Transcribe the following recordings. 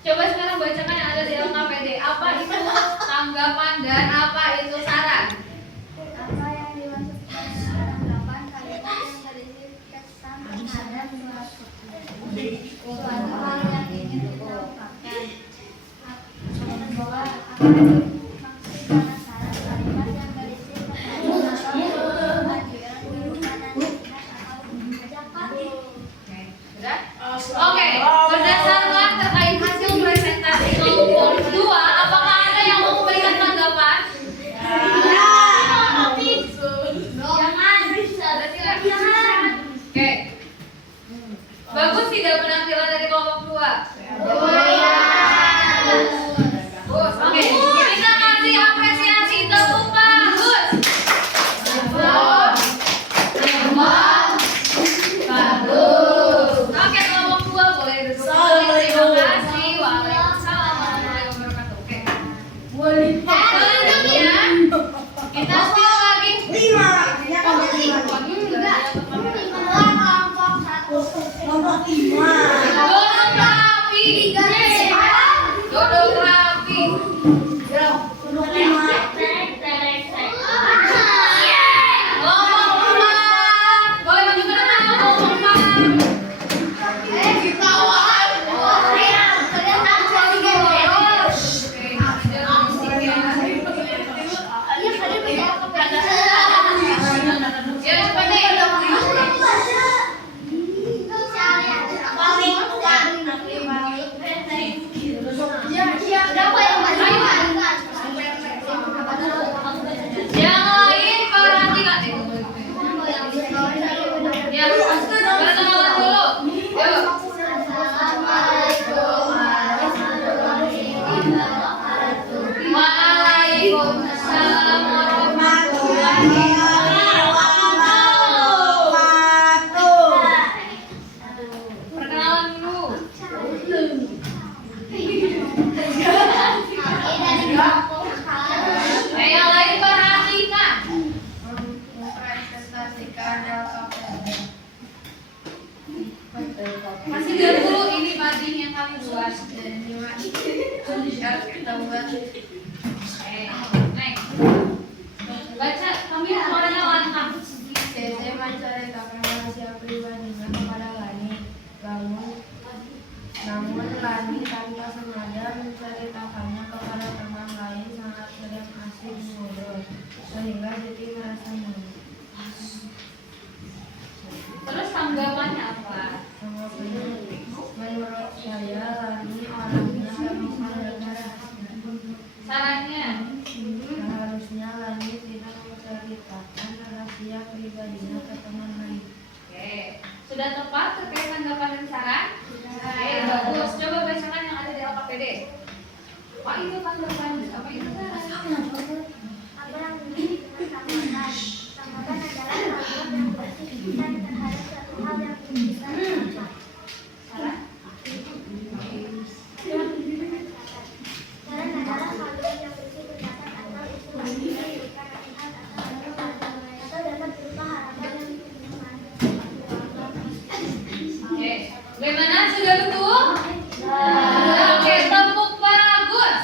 Coba sekarang bacakan yang ada di LKPD. Apa itu tanggapan dan apa itu saran? Apa yang dimaksudkan dengan tanggapan kalimat yang berisi kesan terhadap suatu hal yang ingin kita ungkapkan. Bahwa apa maksud dengan saran kalimat yang berisi kesan terhadap anjuran, urutan, nasihat atau ajakan. Oke, berdasarkan terkait hasil presentasi kelompok 2, apakah ada yang mau memberikan tanggapan? Jangan. Oke. Bagus tidak penampilan dari kelompok 2? Bagus. Oke, kita kasih apresiasi tepuk bagus. Bagus. Oke, kelompok 2 boleh duduk. Terima kasih. Waalaikumsalam warahmatullahi wabarakatuh. Oke. Kemudian kita spill lagi. Dodol rapi. Dodol rapi. Kelompok 4. Boleh maju ke depan kelompok 4. Siapa yang Next. Baca, kami orangnya lantang. Sese menceritakan rahasia pribadinya kepada Lani. Namun Lani tanpa sengaja menceritakannya kepada teman lain sangat sering asik ngobrol, sehingga Siti merasa malu. Terus tanggapannya apa? Menurut saya Lani orangnya terbuka dan rahasia. Sarannya? Seharusnya Lani tidak menceritakan rahasia pribadinya ke teman lain. Oke. Sudah tepat terkait tanggapan dan saran? Oke, bagus. Coba bacakan yang ada di LKPD. Apa itu tanggapan? Apa itu saran? Apa yang disebut tanggapan? Tanggapan adalah kalimat yang berkaitan terhadap satu hal yang kita lakukan. Saran? Saran adalah kalimat yang berisi pendapat atau istilah yang memberikan nasihat atau dapat berupa harapan yang Oke. Bagaimana? Sudah betul? Oke, tepuk bagus.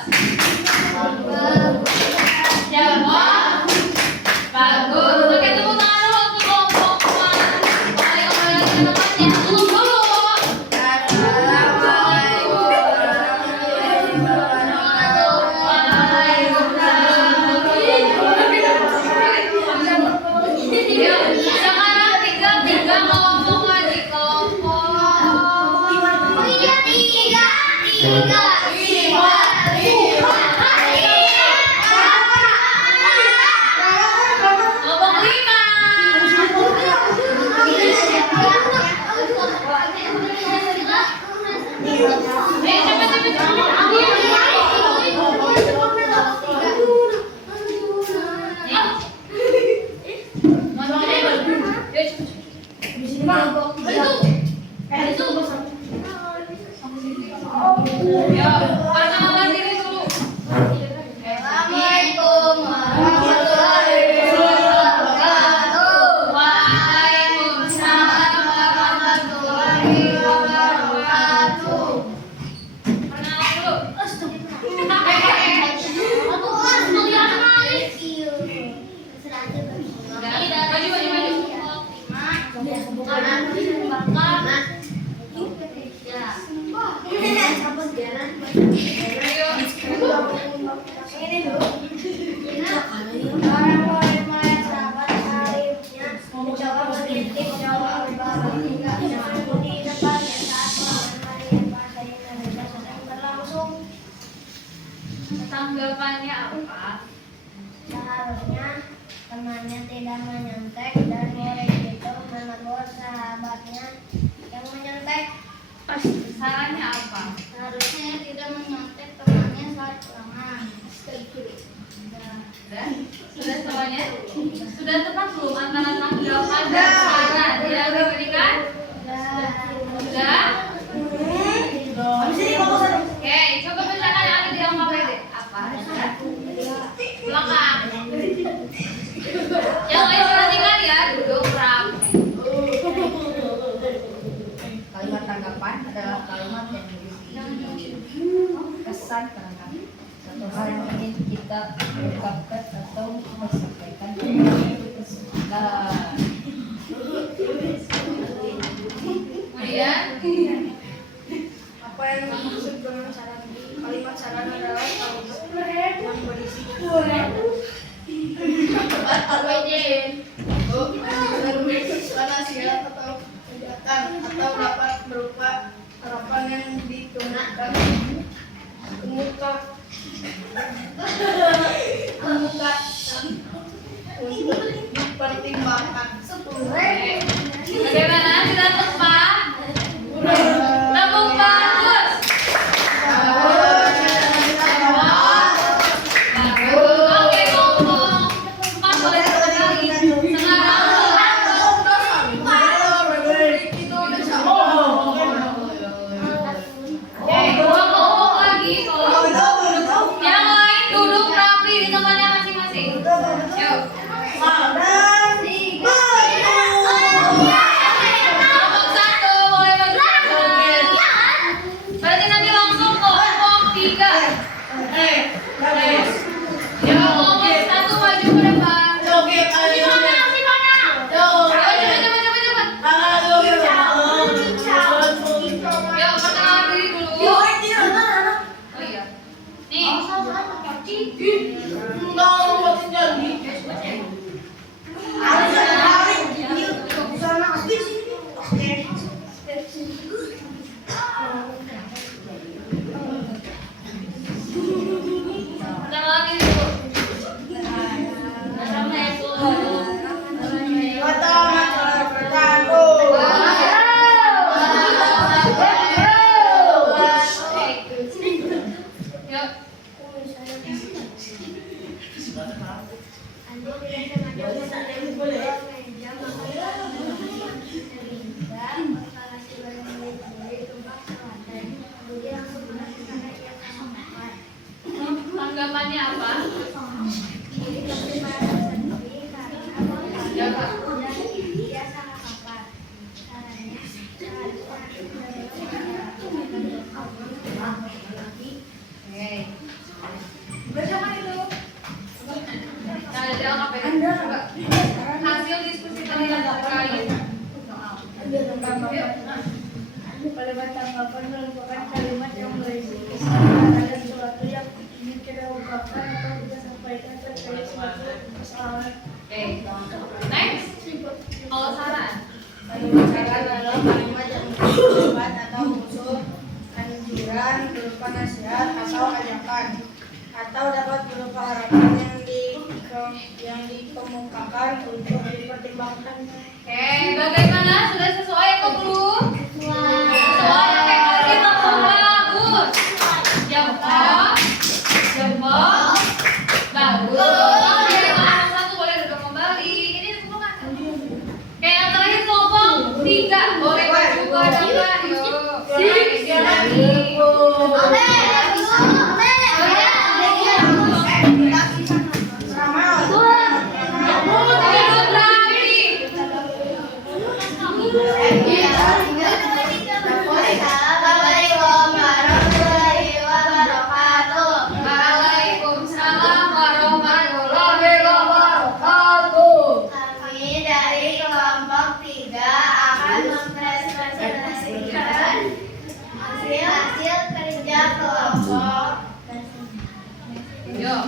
Jawab. Bagus. Oke, tepuk tangan dulu untuk kelompok orang yang namanya belum dulu. Sekarang tiga ngomong lagi kelompok. Kelompok 5. Perkenalan diri dulu. Assalamualaikum warahmatullahi wabarakatuh. Waalaikumsalam warahmatullahi wabarakatuh. Perkenalan dulu. Orang boleh melihat sahabat salibnya mencoba mengintip jauh berbahasa hingga menyambut di depannya saat pengambilan bahasa Indonesia sedang berlangsung. Tanggapannya apa? Seharusnya temannya tidak menyontek dan murid itu menegur sahabatnya yang menyontek. Sarannya apa? Seharusnya tidak menyontek temannya saat ulangan. Sudah semuanya? Sudah tepat belum antara tanggapan dan saran yang diberikan? Sudah? Oke, coba bacakan yang ada di LKPD. Apa? Belakang. Yang lain perhatikan ya, duduk rapi. Kalimat tanggapan adalah kalimat yang berisi kesan barangkali satu hal yang ingin kita ungkapkan atau sampaikan. Kemudian, Apa yang dimaksud dengan saran? Kalimat saran adalah kalimat yang berisi nasihat atau ajakan atau dapat berupa harapan yang dituangkan kemuka untuk dipertimbangkan. bagaimana? Sudah tepat? Tepuk bagus. Bagus. Oke, kelompok 4 boleh sekali. Sekarang dua kelompok lagi. Yang lain duduk rapi di tempatnya masing-masing. Yuk. Yang ngomong satu maju ke depan. Simona. Cepet. Yuk, perkenalan diri dulu. Oh iya. Nih. Perkenalan diri dulu. Tanggapannya apa? Ya, Kak. Hasil diskusi tadi yang terkait. Kalimat tanggapan merupakan kalimat yang berisi kesan ada sesuatu yang ingin kita ungkapkan atau kita sampaikan terkait suatu persoalan. Oke. Next. Kalau saran. Berbicara adalah kalimat yang berdebat atau usul anjuran berupa nasihat atau ajakan, atau dapat berupa harapan yang dikemukakan untuk dipertimbangkan. Oke, bagaimana? Sudah sesuai atau belum? Sesuai. Oke, kalau kita bagus. Jempol. Bagus. Oke, nomor satu boleh duduk kembali. Ini duduk kan? Oke, yang terakhir kelompok 3. Boleh maju ke depan. Waalaikumsalam warahmatullahi wabarakatuh. Kami dari kelompok 3 akan mempresentasikan hasil kerja kelompok. Yuk.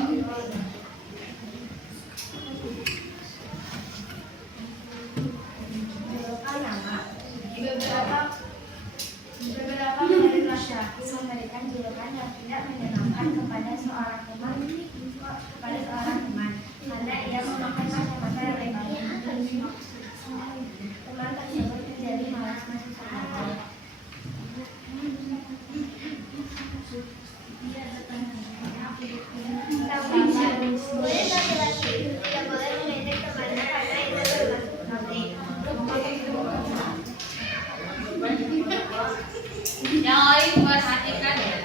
Beberapa menurut laki-laki memberikan julukan yang tidak menyenangkan kepada seorang teman karena ia memakai kacamata yang lebar. Teman tersebut menjadi malas masuk sekolah. Boleh laki-laki tidak boleh mengejek temannya karena itu termasuk publik. Yang lain perhatikan ya.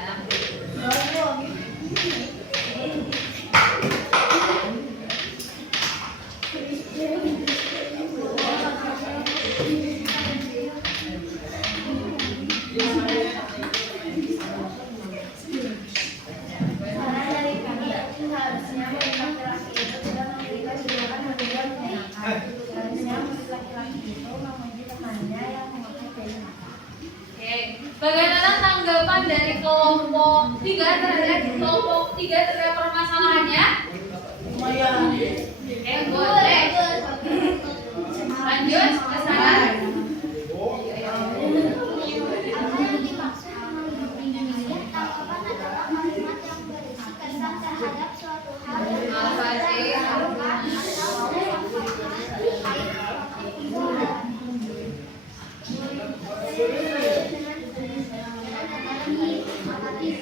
Saran dari kami seharusnya murid laki-laki itu tidak memberikan julukan yang tidak menyenangkan. Seharusnya murid laki-laki itu memuji temannya yang memakai kacamata. Oke, bagaimana tanggapan dari kelompok 3 terhadap kelompok 3 terhadap permasalahannya? Oke, boleh. Lanjut ke saran. Apa yang dimaksud menurut tanggapan adalah kalimat yang berisi kesan terhadap suatu hal yang Apa sih?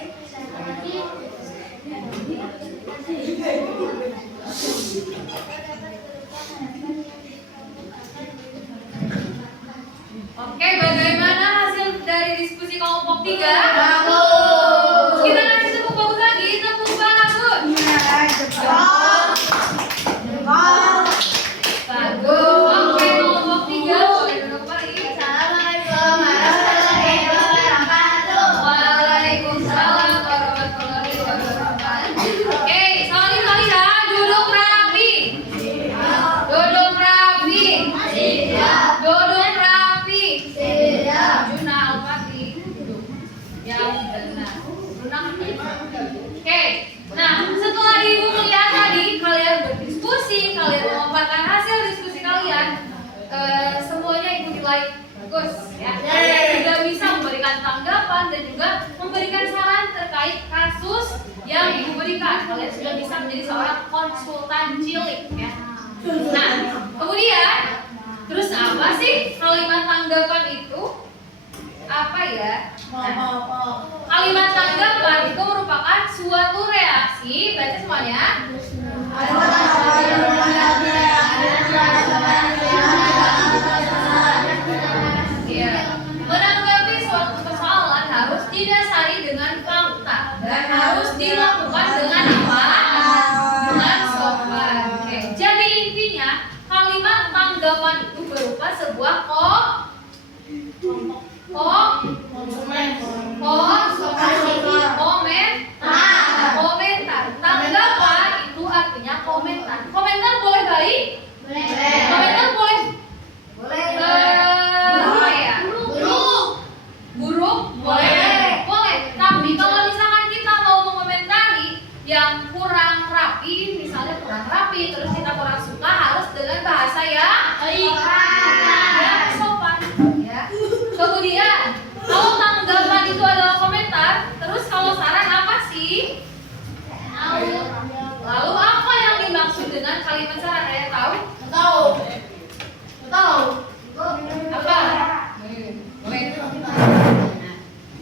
Oke, bagaimana hasil dari diskusi kelompok 3? Bagus. Kita kasih tepuk bagus lagi, tepuk bagus. Bagus. Oke, kelompok 3 boleh duduk kembali. Assalamualaikum warahmatullahi wabarakatuh. Waalaikumsalam warahmatullahi wabarakatuh. Oke, nah setelah ibu melihat tadi kalian berdiskusi, kalian memaparkan hasil diskusi kalian, semuanya ibu nilai bagus ya. Kalian juga bisa memberikan tanggapan dan juga memberikan saran terkait kasus yang ibu berikan. Kalian sudah bisa menjadi seorang konsultan cilik ya. Nah, kemudian terus apa sih kalimat tanggapan itu? Apa ya? Nah, kalimat tanggapan itu merupakan suatu reaksi. Baca semuanya. Ya, menanggapi suatu persoalan harus didasari dengan fakta dan harus dilakukan dengan apa? Dengan sopan. Oke. Jadi intinya kalimat tanggapan itu berupa sebuah komentar. Tanggapan itu artinya komentar. Komentar boleh baik? Komentar boleh? Apa ya? Buruk? Boleh. Tapi kalau misalkan kita mau mengomentari yang kurang rapi, misalnya kurang rapi, terus kita kurang suka, harus dengan bahasa yang sopan. Ya. Kemudian kalau tanggapan itu adalah komentar, terus kalau saran apa sih? Lalu apa yang dimaksud dengan kalimat saran? Ada yang tahu? Tahu. Apa? Boleh.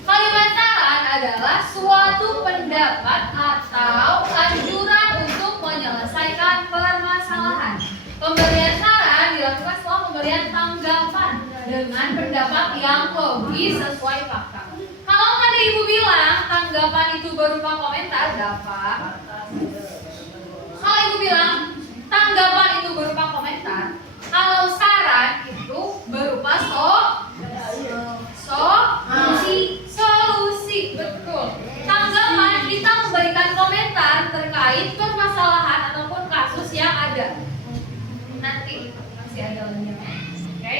Kalimat saran adalah suatu pendapat atau anjuran untuk menyelesaikan permasalahan. Pemberian saran dilakukan setelah pemberian tanggapan dengan pendapat yang logis sesuai fakta. Kalau tadi ibu bilang tanggapan itu berupa komentar, dapat. Kalau ibu bilang tanggapan itu berupa komentar, kalau saran itu berupa solusi, betul. Tanggapan kita memberikan komentar terkait permasalahan ataupun kasus yang ada. Nanti masih ada lagi. Oke.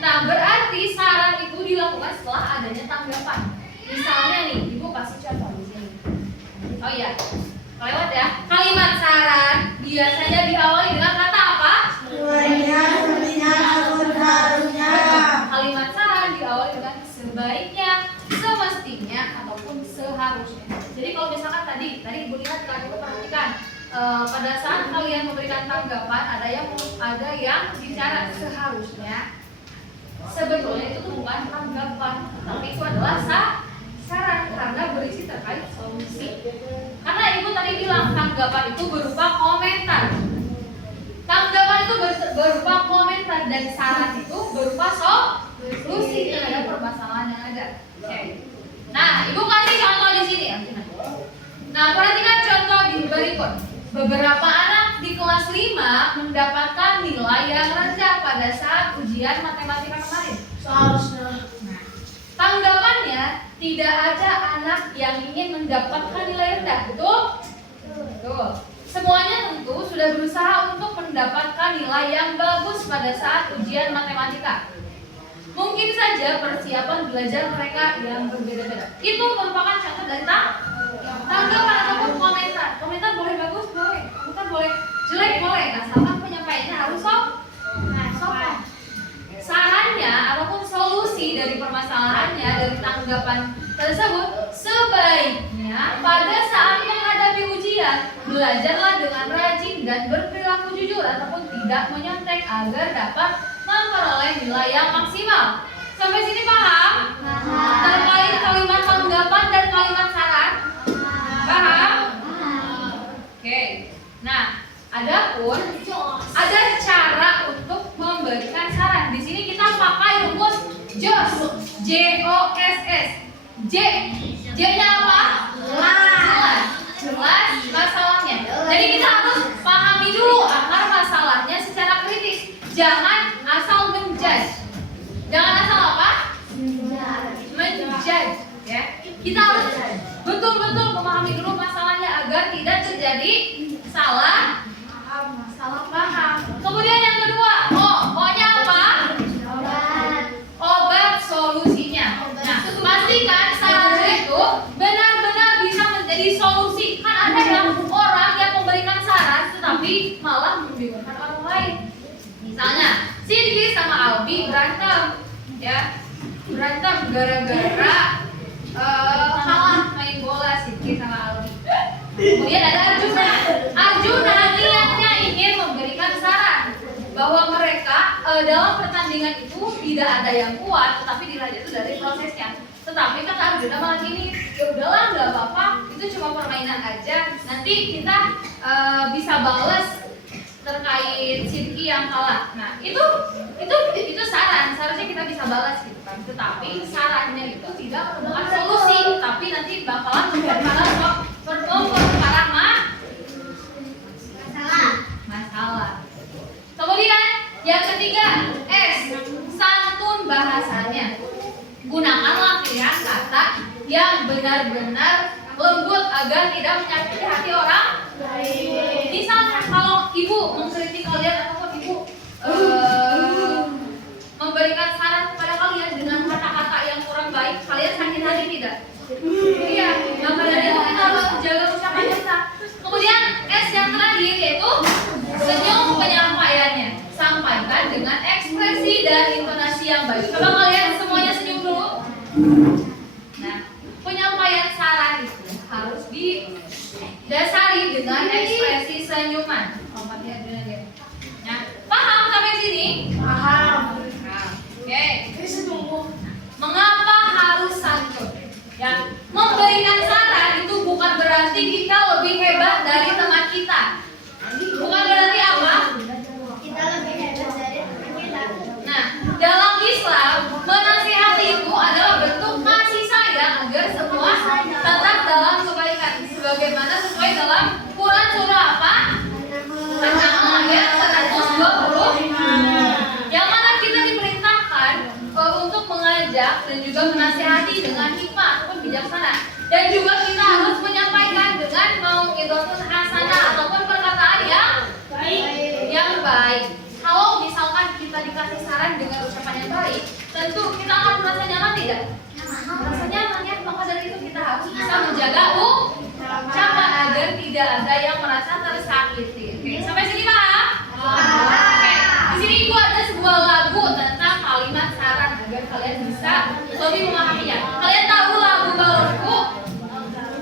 Nah, berarti saran itu dilakukan setelah adanya tanggapan. Misalnya nih, ibu kasih contoh di sini. Oh iya, lewat ya. Kalimat saran biasanya diawali dengan kata apa? Kalimat saran diawali dengan sebaiknya, semestinya, ataupun seharusnya. Jadi kalau misalkan tadi ibu lihat kan, ibu perhatikan pada saat kalian memberikan tanggapan ada yang bicara seharusnya. Sebetulnya itu bukan tanggapan, tapi itu adalah saran karena berisi terkait solusi. Karena ibu tadi bilang tanggapan itu berupa komentar. Tanggapan itu berupa komentar dan saran itu berupa solusi terhadap permasalahan yang ada. Oke. Nah, ibu kasih contoh di sini. Nah, perhatikan contoh di berikut. Beberapa anak di kelas 5 mendapatkan nilai yang rendah pada saat ujian matematika kemarin. Nah, tanggapannya tidak ada anak yang ingin mendapatkan nilai rendah, betul? Betul. Semuanya tentu sudah berusaha untuk mendapatkan nilai yang bagus pada saat ujian matematika. Mungkin saja persiapan belajar mereka yang berbeda-beda. Itu merupakan contoh dari tanggapan ataupun komentar. Komentar boleh bagus, boleh. Komentar boleh jelek, boleh. Asalkan penyampaiannya harus sopan. Sarannya ataupun solusi dari permasalahannya, dari tanggapan tersebut, sebaiknya pada saat menghadapi ujian belajarlah dengan rajin dan berperilaku jujur ataupun tidak menyontek agar dapat memperoleh nilai yang maksimal. Sampai sini paham? Terkait kalimat tanggapan dan kalimat saran? Paham? Oke. Nah, adapun ada cara untuk memberikan saran. Di sini kita pakai rumus JOSS. JOSS. J-nya apa? Jelas masalahnya. Jadi kita harus pahami dulu akar masalahnya secara kritis. Jangan asal menjudge. Jangan asal apa? Menjudge. Ya. Kita harus betul-betul memahami dulu masalahnya agar tidak terjadi salah paham. Kemudian yang kedua, O-nya apa? Obat solusinya. Nah, pastikan saran itu benar-benar bisa jadi solusi. Kan ada yang orang yang memberikan saran tetapi malah membingungkan orang lain. Misalnya, Sidki sama Albi berantem, ya, berantem gara-gara kalah main bola Sidki sama Albi. Kemudian ada Arjuna. Arjuna niatnya ingin memberikan saran bahwa mereka dalam pertandingan itu tidak ada yang kuat, tetapi dilihat itu dari prosesnya. Tetapi kata Arjuna malah gini, ya udahlah nggak apa-apa, itu cuma permainan aja. Nanti kita bisa balas terkait Sidki yang kalah. Nah itu saran, seharusnya kita bisa balas gitu kan. Tetapi sarannya itu tidak merupakan solusi, tapi nanti bakalan memperparah masalah. Kemudian yang ketiga, S, santun bahasanya. Gunakanlah pilihan kata yang benar-benar lembut agar tidak menyakiti hati orang. Misalnya kalau ibu mengkritik kalian ataupun ibu memberikan saran kepada kalian dengan kata-kata yang kurang baik, kalian sakit hati tidak? Iya, maka dari itu kita harus menjaga ucapan kita. Kemudian S yang terakhir yaitu senyum penyampaiannya. Sampaikan dengan ekspresi dan intonasi yang baik. Coba kalian semuanya senyum dulu. Nah, penyampaian saran itu harus didasari dengan ekspresi senyuman. Nah, paham sampai sini? Paham. Nah, oke. Mengapa harus santun? Ya, memberikan saran itu bukan berarti kita lebih hebat dari teman kita. Bukan berarti apa? Kita lebih hebat dari teman kita. Nah, dalam Islam, menasihati itu adalah bentuk kasih sayang agar semua tetap dalam kebaikan. Sebagaimana sesuai dalam Quran surah apa? An-Nahl ayat 120. Yang mana kita diperintahkan untuk mengajak dan juga menasihati dengan hikmah ataupun bijaksana. Dan juga kita harus menyampaikan dengan mau'idhatun hasanah ataupun perkataan yang baik. Kalau misalkan kita dikasih saran dengan ucapan yang baik, tentu kita akan merasa nyaman tidak? Merasa nyaman ya, maka dari itu kita harus bisa menjaga ucapan agar tidak ada yang merasa tersakiti. Oke, sampai sini paham? Oke, di sini ibu ada sebuah lagu tentang kalimat saran agar kalian bisa lebih memahaminya. Kalian tahu lagu Balonku?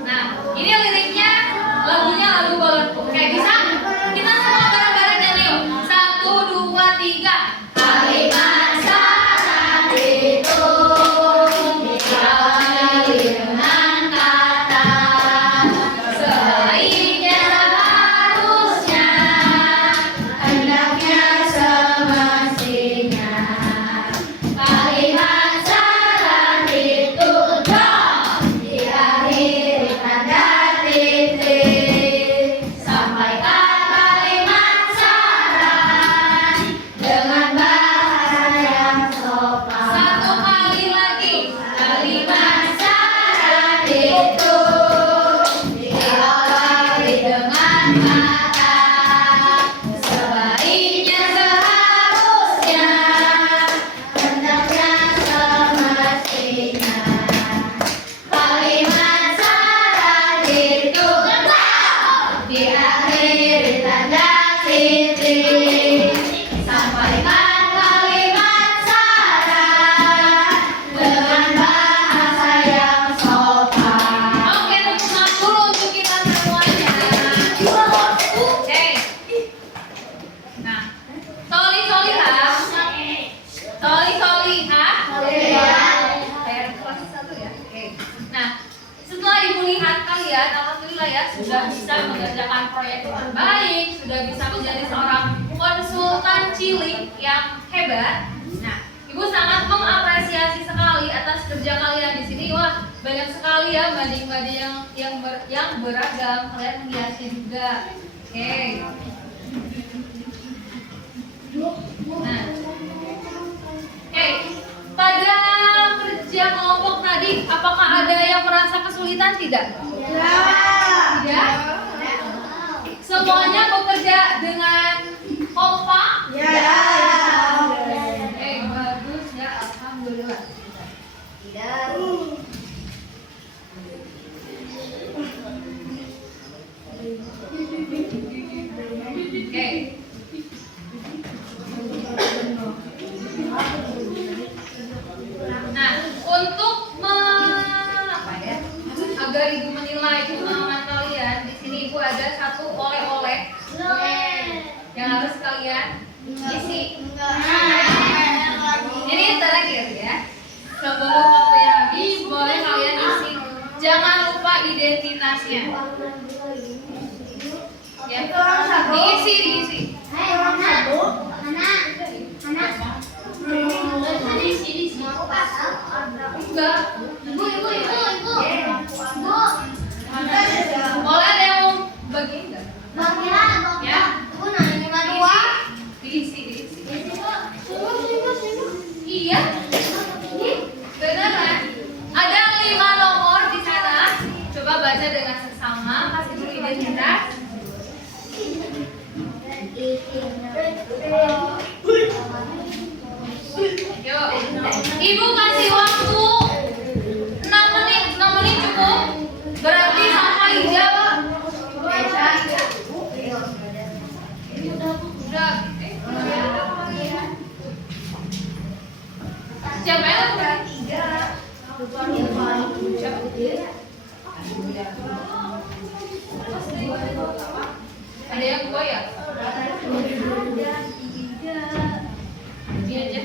Nah, ini liriknya, lagunya lagu Balonku. Oke, bisa? Kita semua bareng-bareng nyanyi yuk. 1, 2, 3. Kalimat saran itu diawali dengan kata sebaiknya, seharusnya, hendaknya, semestinya. Kalimat saran itu diakhiri tanda titik. Sampaikan kalimat saran dengan bahasa yang sopan. Satu kali lagi. Kalimat saran itu diawali dengan kata sebaiknya, seharusnya, hendaknya, semestinya. Kalimat saran itu diakhiri tanda titik. Sampaikan kalimat saran dengan bahasa yang sopan. Oke, tepuk tangan dulu untuk kita semuanya. Oke. Nah, solihah. Solihah. Kayak kelas 1 ya. Oke. Nah, setelah ibu lihat kalian, alhamdulillah ya sudah bisa mengerjakan proyek terbaik, sudah bisa menjadi seorang konsultan cilik yang hebat. Nah, ibu sangat mengapresiasi sekali atas kerja kalian di sini. Wah, banyak sekali ya mading-mading yang beragam. Kalian menghiasnya juga. Oke. Nah, oke. Pada kerja kelompok tadi, apakah ada yang merasa kesulitan tidak? Tidak. Semuanya bekerja dengan kompak? Ya. Oke, bagus ya, alhamdulillah. Tidak. Ini terakhir ya. Sebelum waktunya habis, boleh kalian isi. Jangan lupa identitasnya. Ya, diisi. Enggak. Boleh ada yang mau bagi enggak? Ya. Diisi. Iya. Beneran. Ada 5 nomor di sana. Coba baca dengan seksama, kasih dulu identitas. Yuk. Ibu kasih waktu 6 menit. 6 menit cukup. Berarti sama hijab. Udah. Siapa yang lakukan? Ada yang 2 ya? Ini aja.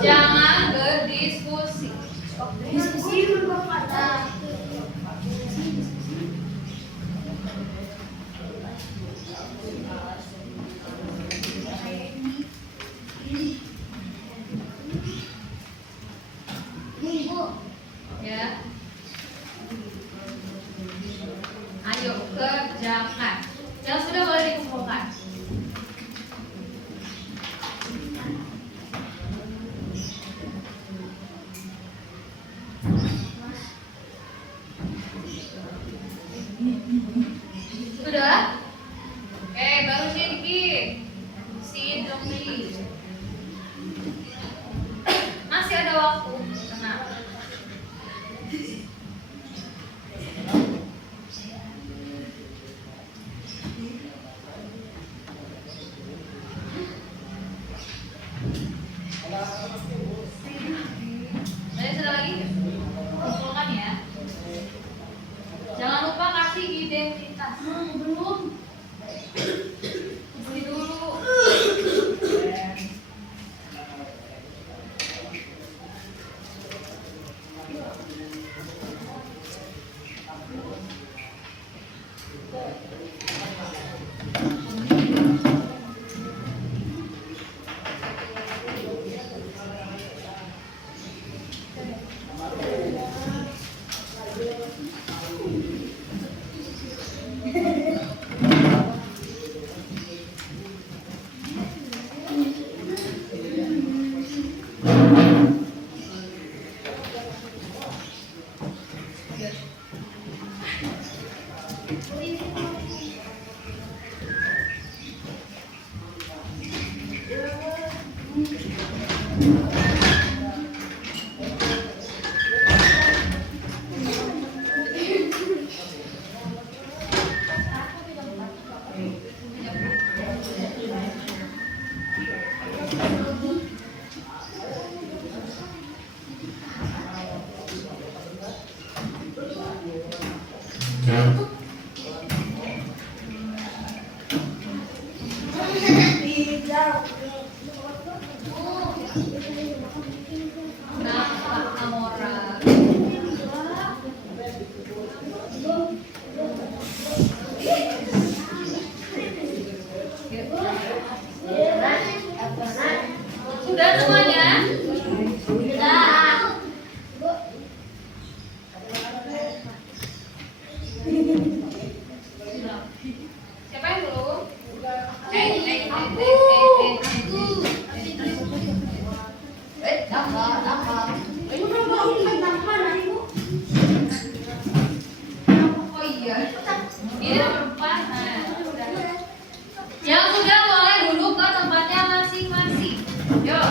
Jangan berdiskusi. Ya. Ayo kerjakan. Yang sudah boleh dikumpulkan. Sudah? Oke, baru sedikit. Sit dong, please. Masih ada waktu. Tenang. Ada sudah lagi? Kumpulkan ya. Jangan lupa kasih identitas. Belum. Isi dulu. Sudah semuanya? Siapa yang belum? Oh iya. Ini perempuan. Yang sudah boleh duduk ke tempatnya masing-masing. Yuk.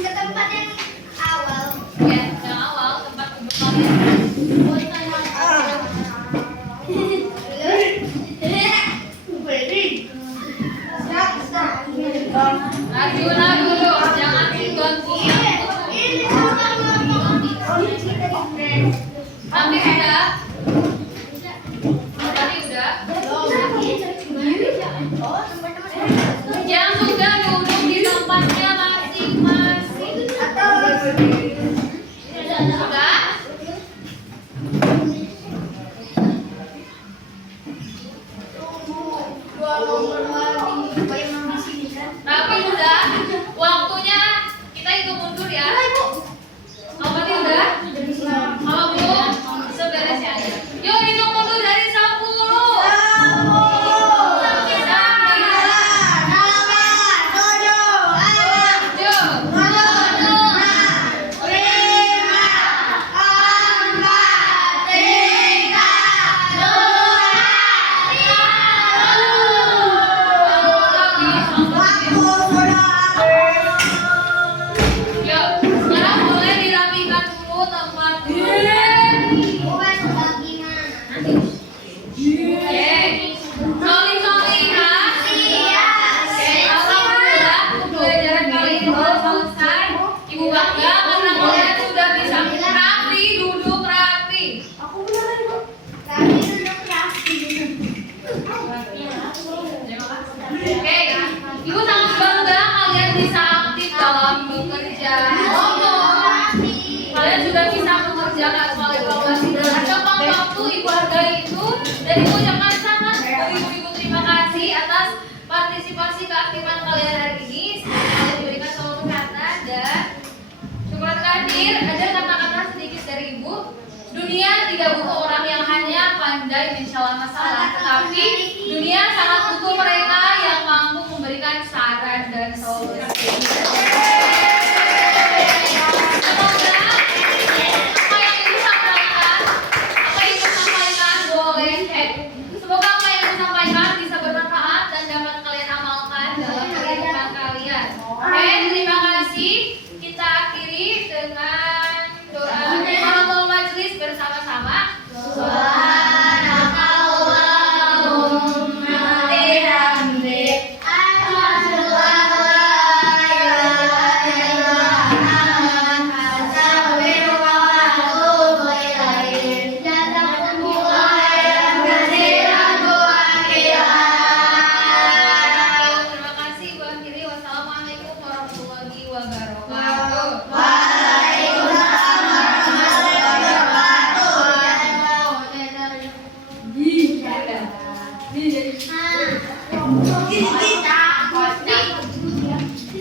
Ke tempat yang awal. Ya, yang awal tempat duduk kalian. Stop. Kami duduk rapi. Oke, Ibu sangat bangga kalian bisa aktif dalam bekerja. Kalian sudah bisa mengerjakan soal evaluasi dengan tepat waktu. Ibu hargai itu dan Ibu ucapkan sangat ibu terima kasih atas partisipasi keaktifan kalian hari ini. Semoga kalian diberikan selalu kesehatan dan syukur hadir. Ada kata-kata sedikit dari Ibu. Dunia tidak butuh orang yang hanya pandai menjawab masalah, tetapi dunia sangat butuh mereka yang mampu memberikan saran dan solusi. Semoga apa yang Ibu sampaikan, semoga apa yang Ibu sampaikan bisa bermanfaat dan dapat kalian amalkan dalam kehidupan kalian. Oke, terima kasih. Kita akhiri dengan doa Al Majlis bersama-sama. Subhanakallahumma bihamdik asyhadu an la ilaha illa anta astaghfiruka wa atubu ilaik. Jazakumullah khairan katsiran Terima kasih. Ibu akhiri. Wassalamualaikum warahmatullahi wabarakatuh.